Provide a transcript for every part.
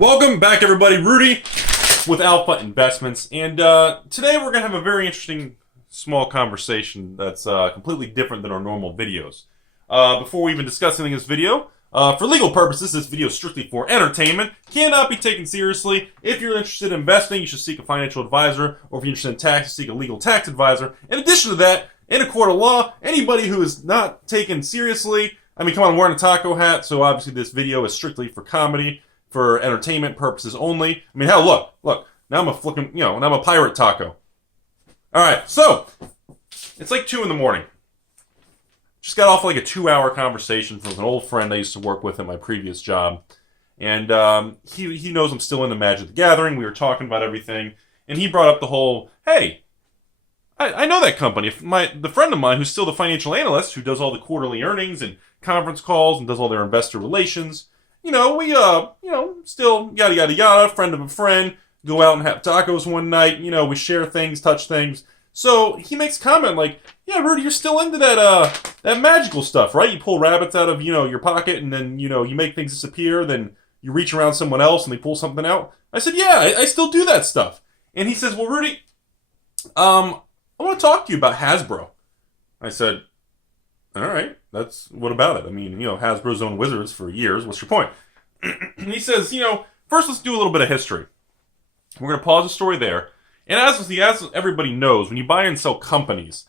Welcome back, everybody. Rudy with Alpha Investments, and today we're going to have a very interesting small conversation that's completely different than our normal videos. Before we even discuss anything in this video, for legal purposes, this video is strictly for entertainment, cannot be taken seriously. If you're interested in investing, you should seek a financial advisor, or if you're interested in tax, seek a legal tax advisor. In addition to that, in a court of law, anybody who is not taken seriously, I mean, come on, I'm wearing a taco hat, so obviously this video is strictly for comedy, for entertainment purposes only. I mean, hell, look. Now I'm a flipping, now I'm a pirate taco. Alright, so, it's like 2 in the morning. Just got off like a 2-hour conversation from an old friend I used to work with at my previous job. And he knows I'm still into Magic the Gathering. We were talking about everything. And he brought up the whole, hey, I know that company. The friend of mine who's still the financial analyst, who does all the quarterly earnings and conference calls and does all their investor relations, we, still yada, yada, yada, friend of a friend, go out and have tacos one night, we share things, touch things. So he makes a comment like, yeah, Rudy, you're still into that magical stuff, right? You pull rabbits out of, your pocket and then, you make things disappear, then you reach around someone else and they pull something out. I said, yeah, I still do that stuff. And he says, well, Rudy, I want to talk to you about Hasbro. I said, all right, what about it? I mean, Hasbro's owned Wizards for years. What's your point? And he says, first let's do a little bit of history. We're going to pause the story there. And as everybody knows, when you buy and sell companies,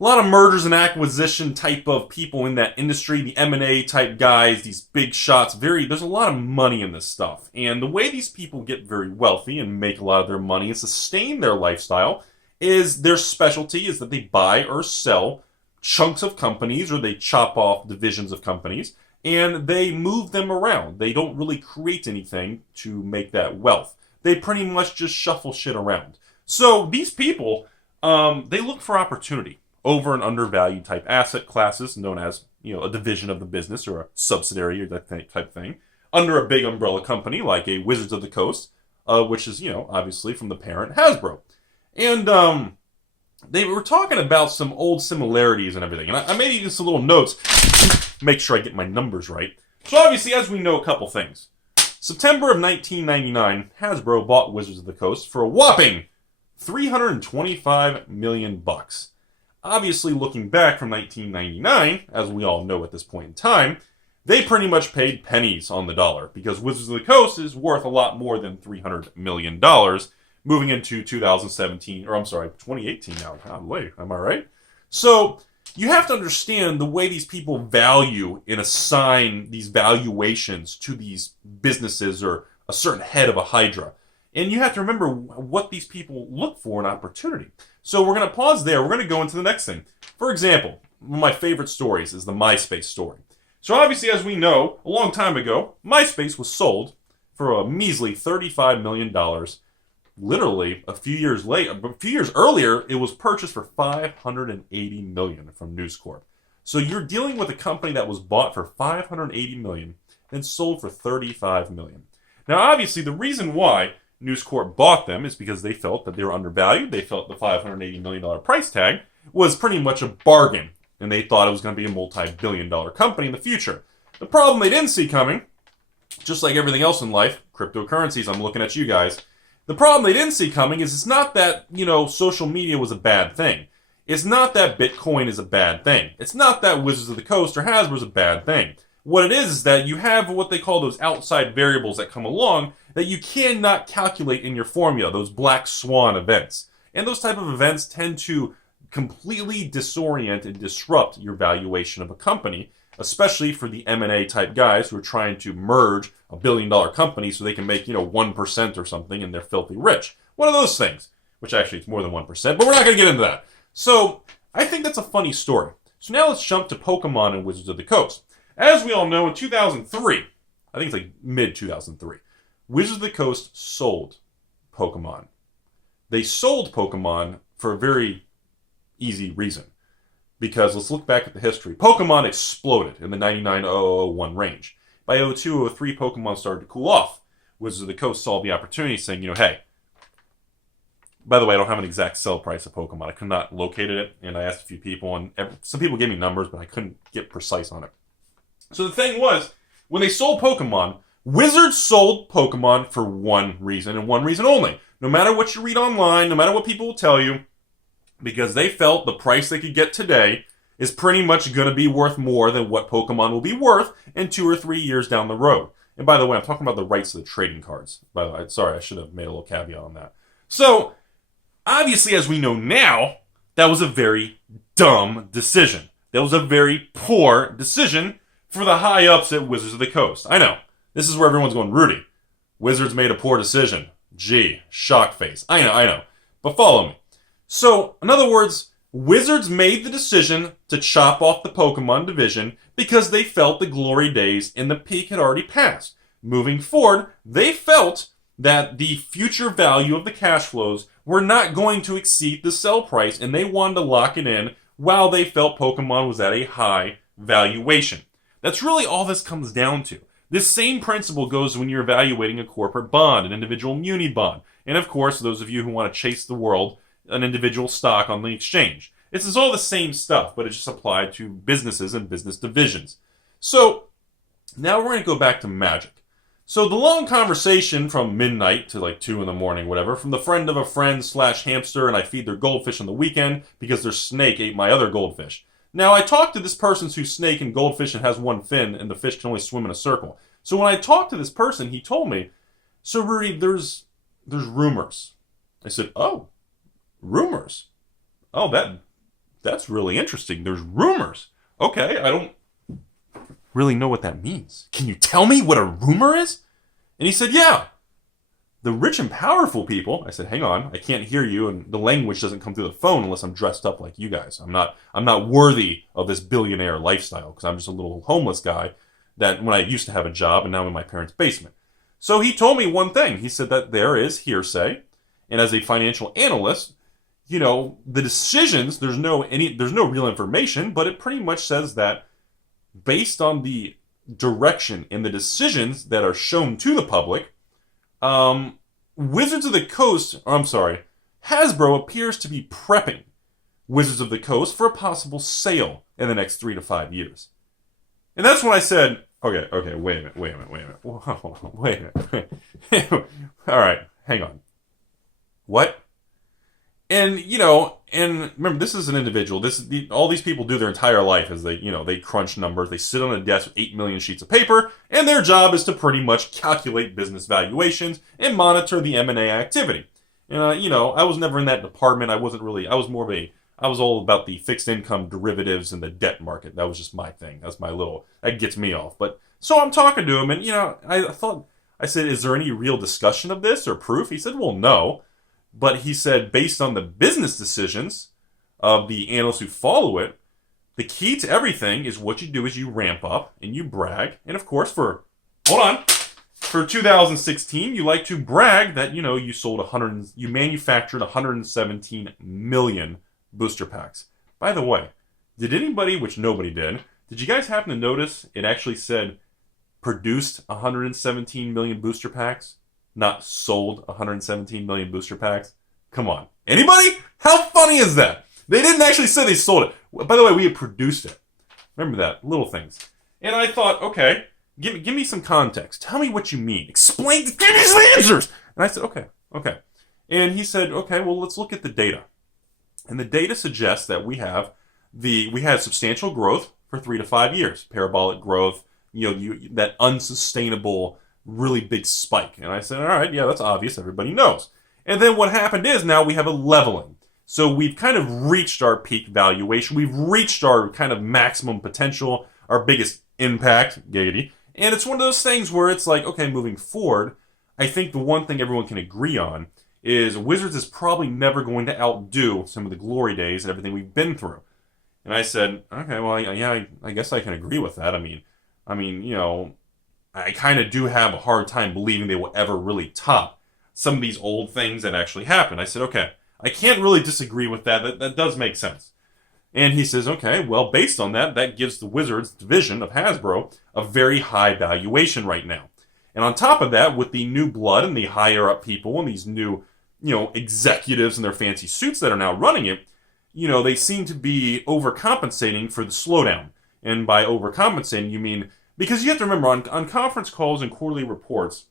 a lot of mergers and acquisition type of people in that industry, the M&A type guys, these big shots, there's a lot of money in this stuff. And the way these people get very wealthy and make a lot of their money and sustain their lifestyle is their specialty is that they buy or sell chunks of companies, or they chop off divisions of companies, and they move them around. They don't really create anything to make that wealth. They pretty much just shuffle shit around. So these people, they look for opportunity over and undervalued type asset classes, known as a division of the business or a subsidiary or that type thing, under a big umbrella company like a Wizards of the Coast, which is obviously from the parent Hasbro. And they were talking about some old similarities and everything. And I made even some little notes to make sure I get my numbers right. So obviously, as we know, a couple things. September of 1999, Hasbro bought Wizards of the Coast for a whopping $325 million. Obviously, looking back from 1999, as we all know at this point in time, they pretty much paid pennies on the dollar because Wizards of the Coast is worth a lot more than $300 million. Moving into 2018 now. Golly, am I right? So you have to understand the way these people value and assign these valuations to these businesses or a certain head of a hydra. And you have to remember what these people look for in opportunity. So we're going to pause there. We're going to go into the next thing. For example, one of my favorite stories is the MySpace story. So obviously, as we know, a long time ago, MySpace was sold for a measly $35 million. Literally, a few years earlier, it was purchased for $580 million from News Corp. So you're dealing with a company that was bought for $580 million and sold for $35 million. Now, obviously, the reason why News Corp bought them is because they felt that they were undervalued. They felt the $580 million price tag was pretty much a bargain, and they thought it was going to be a multi-billion-dollar company in the future. The problem they didn't see coming, just like everything else in life, cryptocurrencies, I'm looking at you guys. The problem they didn't see coming is it's not that, social media was a bad thing. It's not that Bitcoin is a bad thing. It's not that Wizards of the Coast or Hasbro is a bad thing. What it is that you have what they call those outside variables that come along that you cannot calculate in your formula, those black swan events. And those type of events tend to completely disorient and disrupt your valuation of a company, especially for the M&A type guys who are trying to merge a billion-dollar company so they can make, 1% or something and they're filthy rich. One of those things, which actually it's more than 1%, but we're not going to get into that. So I think that's a funny story. So now let's jump to Pokemon and Wizards of the Coast. As we all know, in 2003, I think it's like mid-2003, Wizards of the Coast sold Pokemon. They sold Pokemon for a very easy reason. Because let's look back at the history. Pokemon exploded in the 99-001 range. By 02-03, Pokemon started to cool off. Wizards of the Coast saw the opportunity saying, hey, by the way, I don't have an exact sell price of Pokemon. I could not locate it, and I asked a few people, and some people gave me numbers, but I couldn't get precise on it. So the thing was, when they sold Pokemon, Wizards sold Pokemon for one reason and one reason only. No matter what you read online, no matter what people will tell you, because they felt the price they could get today is pretty much going to be worth more than what Pokemon will be worth in 2 or 3 years down the road. And by the way, I'm talking about the rights to the trading cards. By the way, sorry, I should have made a little caveat on that. So, obviously, as we know now, that was a very dumb decision. That was a very poor decision for the high-ups at Wizards of the Coast. I know. This is where everyone's going, Rudy, Wizards made a poor decision. Gee, shock face. I know. But follow me. So, in other words, Wizards made the decision to chop off the Pokemon division because they felt the glory days and the peak had already passed. Moving forward, they felt that the future value of the cash flows were not going to exceed the sell price, and they wanted to lock it in while they felt Pokemon was at a high valuation. That's really all this comes down to. This same principle goes when you're evaluating a corporate bond, an individual muni bond, and of course, those of you who want to chase the world, an individual stock on the exchange. It's all the same stuff, but it's just applied to businesses and business divisions. So, now we're going to go back to Magic. So the long conversation from midnight to like 2 in the morning, whatever, from the friend of a friend / hamster, and I feed their goldfish on the weekend because their snake ate my other goldfish. Now, I talked to this person who's snake and goldfish and has one fin, and the fish can only swim in a circle. So when I talked to this person, he told me, so Rudy, there's rumors. I said, oh, rumors? Oh, that's really interesting. There's rumors. Okay, I don't really know what that means. Can you tell me what a rumor is? And he said, yeah. The rich and powerful people. I said, hang on, I can't hear you, and the language doesn't come through the phone unless I'm dressed up like you guys. I'm not worthy of this billionaire lifestyle because I'm just a little homeless guy that when I used to have a job and now I'm in my parents' basement. So he told me one thing. He said that there is hearsay, and as a financial analyst, you know, the decisions, there's no real information, but it pretty much says that based on the direction and the decisions that are shown to the public, Wizards of the Coast, Hasbro appears to be prepping Wizards of the Coast for a possible sale in the next 3 to 5 years. And that's when I said, okay, wait a minute. Whoa, wait a minute. All right, hang on. What? And, you know, and remember, this is an individual. All these people do their entire life is they crunch numbers. They sit on a desk with 8 million sheets of paper, and their job is to pretty much calculate business valuations and monitor the M&A activity. You know, I was never in that department. I was all about the fixed income derivatives and the debt market. That was just my thing. That gets me off. But, so I'm talking to him, and, you know, I said, is there any real discussion of this or proof? He said, well, no. But he said, based on the business decisions of the analysts who follow it, the key to everything is what you do is you ramp up and you brag. And of course, for 2016, you like to brag that, you know, you manufactured 117 million booster packs. By the way, did anybody, which nobody did you guys happen to notice it actually said produced 117 million booster packs? Not sold 117 million booster packs. Come on. Anybody? How funny is that? They didn't actually say they sold it. By the way, we had produced it. Remember that. Little things. And I thought, okay, give me some context. Tell me what you mean. Explain. Give me some answers. And I said, okay. And he said, okay, well, let's look at the data. And the data suggests that we had substantial growth for 3 to 5 years. Parabolic growth, that unsustainable really big spike. And I said, all right, yeah, that's obvious. Everybody knows. And then what happened is now we have a leveling. So we've kind of reached our peak valuation. We've reached our kind of maximum potential, our biggest impact, giggity. And it's one of those things where it's like, okay, moving forward, I think the one thing everyone can agree on is Wizards is probably never going to outdo some of the glory days and everything we've been through. And I said, okay, well, yeah, I guess I can agree with that. I mean, you know, I kind of do have a hard time believing they will ever really top some of these old things that actually happened. I said, okay, I can't really disagree with that. That does make sense. And he says, okay, well, based on that, that gives the Wizards division of Hasbro a very high valuation right now. And on top of that, with the new blood and the higher up people and these new, executives in their fancy suits that are now running it, they seem to be overcompensating for the slowdown. And by overcompensating, you mean Because you have to remember, on conference calls and quarterly reports,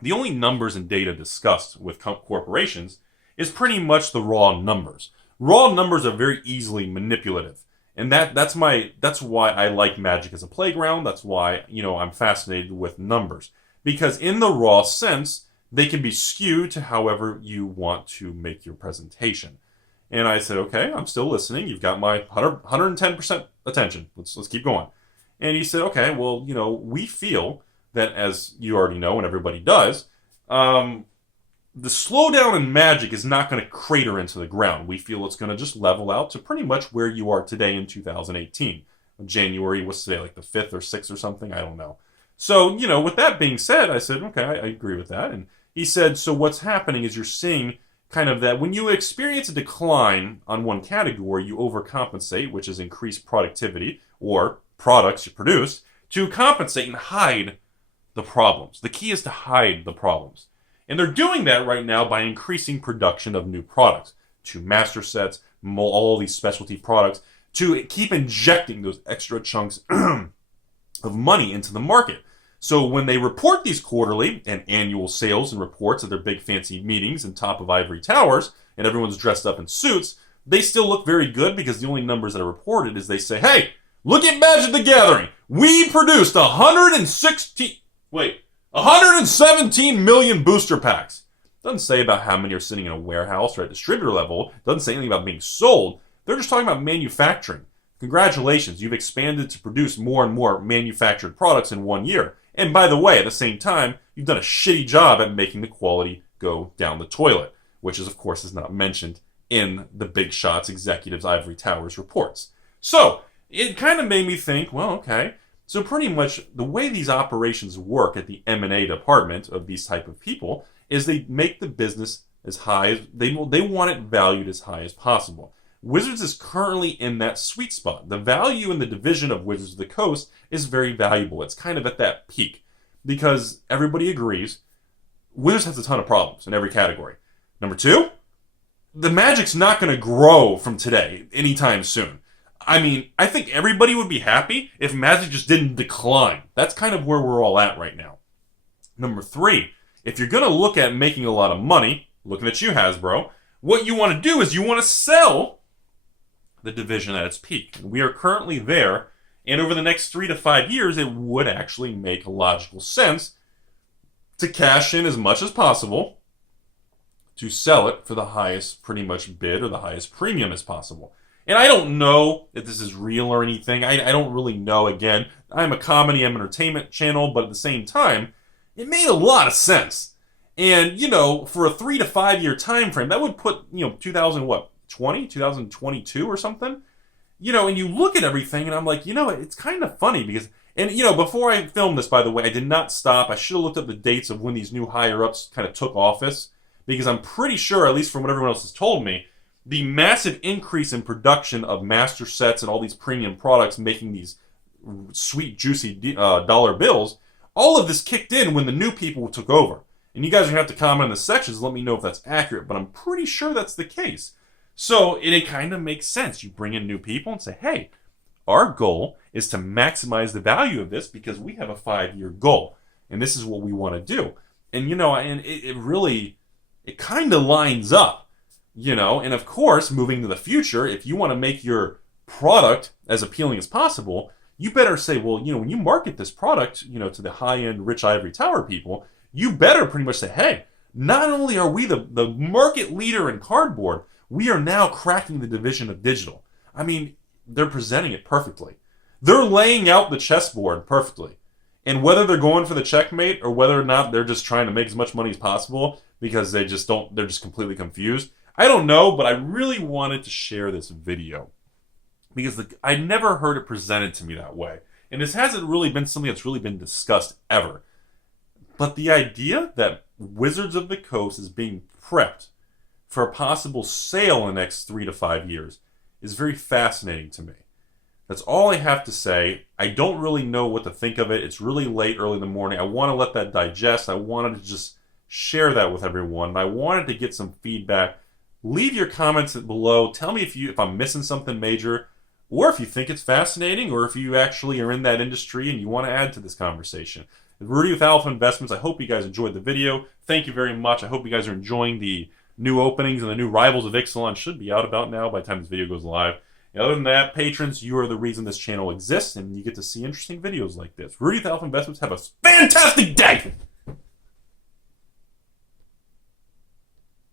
the only numbers and data discussed with corporations is pretty much the raw numbers. Raw numbers are very easily manipulative. And that's why I like Magic as a playground. That's why, I'm fascinated with numbers. Because in the raw sense, they can be skewed to however you want to make your presentation. And I said, okay, I'm still listening. You've got my 110% attention. Let's keep going. And he said, okay, well, we feel that, as you already know and everybody does, the slowdown in Magic is not going to crater into the ground. We feel it's going to just level out to pretty much where you are today in 2018. January was today, like the 5th or 6th or something. I don't know. So, with that being said, I said, okay, I agree with that. And he said, so what's happening is you're seeing kind of that when you experience a decline on one category, you overcompensate, which is increased productivity or products you produce, to compensate and hide the problems. The key is to hide the problems. And they're doing that right now by increasing production of new products, to master sets, all these specialty products, to keep injecting those extra chunks of money into the market. So when they report these quarterly and annual sales and reports at their big fancy meetings in top of ivory towers, and everyone's dressed up in suits, they still look very good because the only numbers that are reported is they say, hey, look at Magic the Gathering. We produced 117 million booster packs. Doesn't say about how many are sitting in a warehouse or at distributor level. Doesn't say anything about being sold. They're just talking about manufacturing. Congratulations, you've expanded to produce more and more manufactured products in 1 year. And by the way, at the same time, you've done a shitty job at making the quality go down the toilet, which is, of course, is not mentioned in the Big Shots Executives Ivory Towers reports. So, it kind of made me think, well, okay, so pretty much the way these operations work at the M&A department of these type of people is they make the business as high as, they want it valued as high as possible. Wizards is currently in that sweet spot. The value in the division of Wizards of the Coast is very valuable. It's kind of at that peak because everybody agrees Wizards has a ton of problems in every category. Number two, the Magic's not going to grow from today anytime soon. I mean, I think everybody would be happy if Magic just didn't decline. That's kind of where we're all at right now. Number three, if you're going to look at making a lot of money, looking at you, Hasbro, what you want to do is you want to sell the division at its peak. We are currently there, and over the next 3 to 5 years, it would actually make logical sense to cash in as much as possible to sell it for the highest pretty much bid or the highest premium as possible. And I don't know if this is real or anything. I don't really know. Again, I'm a comedy and entertainment channel, but at the same time, it made a lot of sense. And, for a 3 to 5 year time frame, that would put, 2022 or something? And you look at everything and I'm like, it's kind of funny because, and before I filmed this, by the way, I did not stop. I should have looked up the dates of when these new higher ups kind of took office because I'm pretty sure, at least from what everyone else has told me, the massive increase in production of master sets and all these premium products making these sweet, juicy dollar bills, all of this kicked in when the new people took over. And you guys are going to have to comment in the sections and let me know if that's accurate, but I'm pretty sure that's the case. So it kind of makes sense. You bring in new people and say, hey, our goal is to maximize the value of this because we have a 5-year goal. And this is what we want to do. And, and it really, it kind of lines up, And of course, moving to the future, if you want to make your product as appealing as possible, you better say, well, when you market this product, to the high-end rich ivory tower people, you better pretty much say, hey, not only are we the market leader in cardboard, we are now cracking the division of digital. I mean, they're presenting it perfectly. They're laying out the chessboard perfectly. And whether they're going for the checkmate or whether or not they're just trying to make as much money as possible because they're just completely confused, I don't know, but I really wanted to share this video because I never heard it presented to me that way. And this hasn't really been something that's really been discussed ever. But the idea that Wizards of the Coast is being prepped for a possible sale in the next 3 to 5 years is very fascinating to me. That's all I have to say. I don't really know what to think of it. It's really late, early in the morning. I want to let that digest. I wanted to just share that with everyone. And I wanted to get some feedback. Leave your comments below. Tell me if I'm missing something major. or if you think it's fascinating, or if you actually are in that industry and you want to add to this conversation. Rudy with Alpha Investments, I hope you guys enjoyed the video. Thank you very much. I hope you guys are enjoying the new openings, and the new Rivals of Ixalan should be out about now by the time this video goes live. And other than that, patrons, you are the reason this channel exists, and you get to see interesting videos like this. Rudy with Alpha Investments, have a fantastic day!